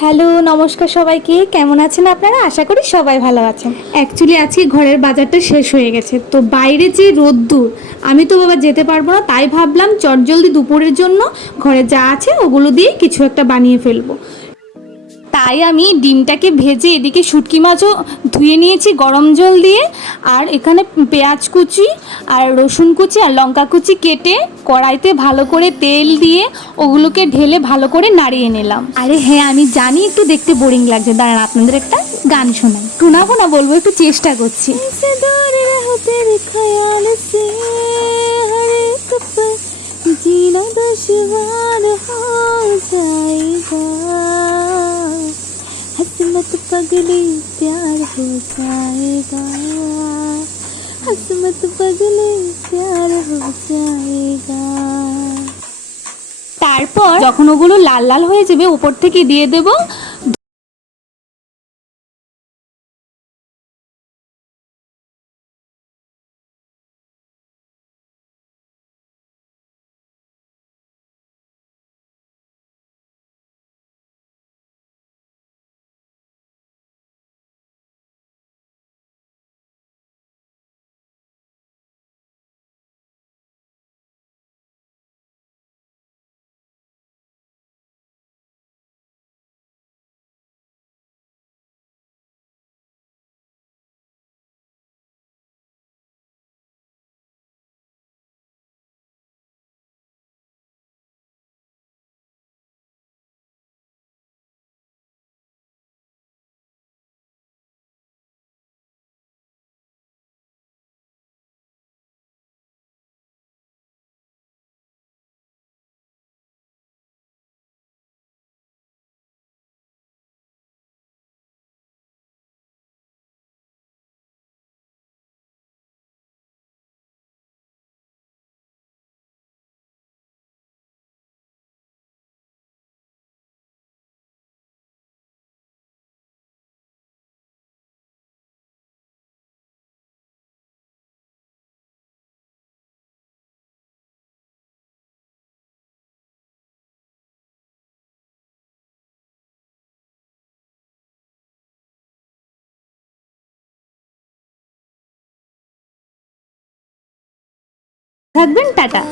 Hello নমস্কার সবাইকে। কেমন আছেন আপনারা? আশা করি সবাই ভালো আছেন। অ্যাকচুয়ালি আজকে ঘরের বাজারটা শেষ হয়ে গেছে। তো বাইরে যে রোদ্দুর আমি তো বাবা যেতে পারব না তাই ভাবলাম চটজলদি দুপুরের জন্য ঘরে যা আছে ওগুলো দিয়ে কিছু একটা বানিয়ে ফেলব। তাই আমি ডিমটাকে ভেজে এদিকে শুটকি মাছও ধুয়ে নিয়েছি গরম জল দিয়ে। আর এখানে পেঁয়াজ কুচি আর রসুন কুচি আর লঙ্কা কুচি কেটে কড়াইতে ভালো করে তেল দিয়ে ওগুলোকে ঢেলে ভালো করে নাড়িয়ে নিলাম আরে হ্যাঁ আমি জানি একটু দেখতে বোরিং লাগছে দাঁড়ান আপনাদের একটা গান শোনাই শোনাবো না বলবো একটু চেষ্টা করছি जीना दुश्वार हो जाएगा हसमत पगली प्यार हो जाएगा हसमत पगली प्यार हो जाएगा তারপর যখন ওগুলো লাল লাল হয়ে যাবে উপর থেকে দিয়ে দেব থাকবেন টাটা।